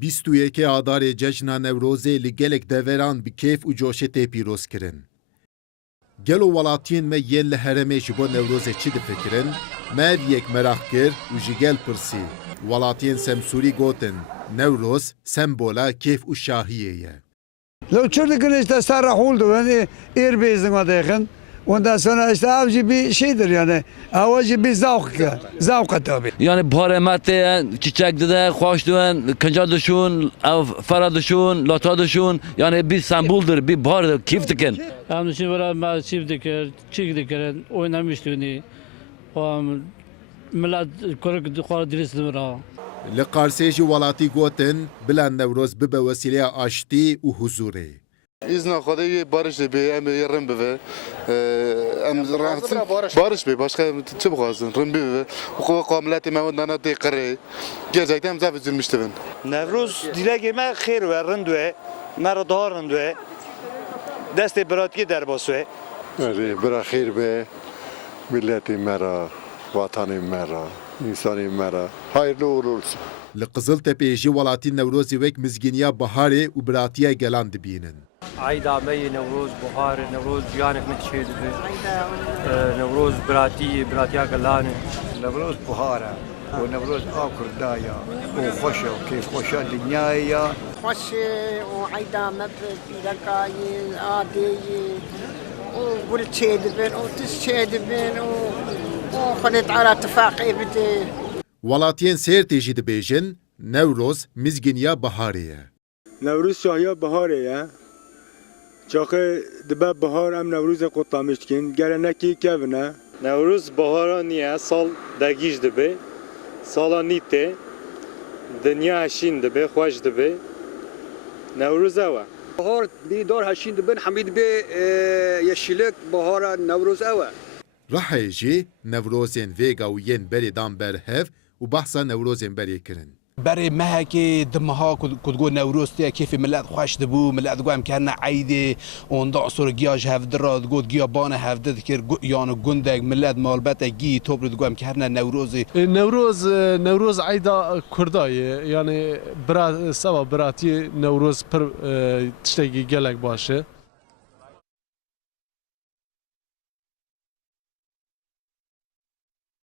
21 Adarê Cejna Newrozê li gelek deveran bi kêf û coşê tê pîroz kirin. Gelo welatiyên me yên li herêmê ji bo Newrozê çi difikirin? Me yek merak kir û ji gel pirsî. Welatiyên Semsûrî gotin Newroz sembola kêf û şahiyê ye. لو تشردكن استسرح ولدو يعني إيربيزن وداخن وندان سنة استعاوجي بشيدر يعني أواجي بزوق تابي. Yani baharematı, çiçek de, hoş dön, kanca düşün, fara düşün, lata düşün. Yani bir semboldür, bir bahar, keyif dikin. Yani şimdi böyle çift diker, çiğ diker, oynamıştığını, millet korku dikkat dirisi var. Li Qarsê jî welatî gotin bila Newroz bibe wesîleya aştî û huzûrê. İzna Xwedê barış be em yerin bive. Em barış be başka çi bixwazin rin bive. Xwe qamiletê me wenda tê qirê. Gerçekten em zav üzülmüştibin. Nevruz dilekê me xêr we rind we, me re daha rind we. Destê biratiyê derbas we. Bira xêr be milletê me re, vatanê me re, insanê me re. Hayırlı uğurlu olsun. Li Qiziltepê jî welatî Newrozê wek mizgîniya biharê û biratiya gelan dibînin. عيدا مي نوروز بخار نوروز جيانك متشيد نوروز براتيا قلاني نوروز بهارة ونوروز آكل دايا وخشة وكيف خشة دنيايا خوش وعيدا مبرد لقاي عادي وقلت بن وتشيد بن وخلت على اتفاقي بدي. Welatiyên Sêrtê jî dibêjin Newroz mizgîniya biharê ye. Nevruz şahiya biharê ye. Çaxê dibe bihar em Newrozê qutlamış dikin. Gelenekî kevin e. Nevruz bahara niye sal dergiş dibe. Sala nîtê. Dinya heşîn dibe, xweş dibe. Newruz ew e. Bahar dîdar heşîn dibin, hemî dibe yeşîlik bahara Newroz ew e. Rihayê jî Newrozên vêga û yên berê dan berhev û behsa Newrozên berê kirin. بري مهكي دمها كتقول نوروز تيا كيف ملات خوش دبو ملات قوام كان عيدي وندع صور جياج هفدرا تقول جيابانا هفدر كير يانو جندق ملات مالبتا جي توبر تقوام كان نوروزي نوروز عيدا كرداي يعني برا سوا براتي نوروز بر تشتكي جالك باشه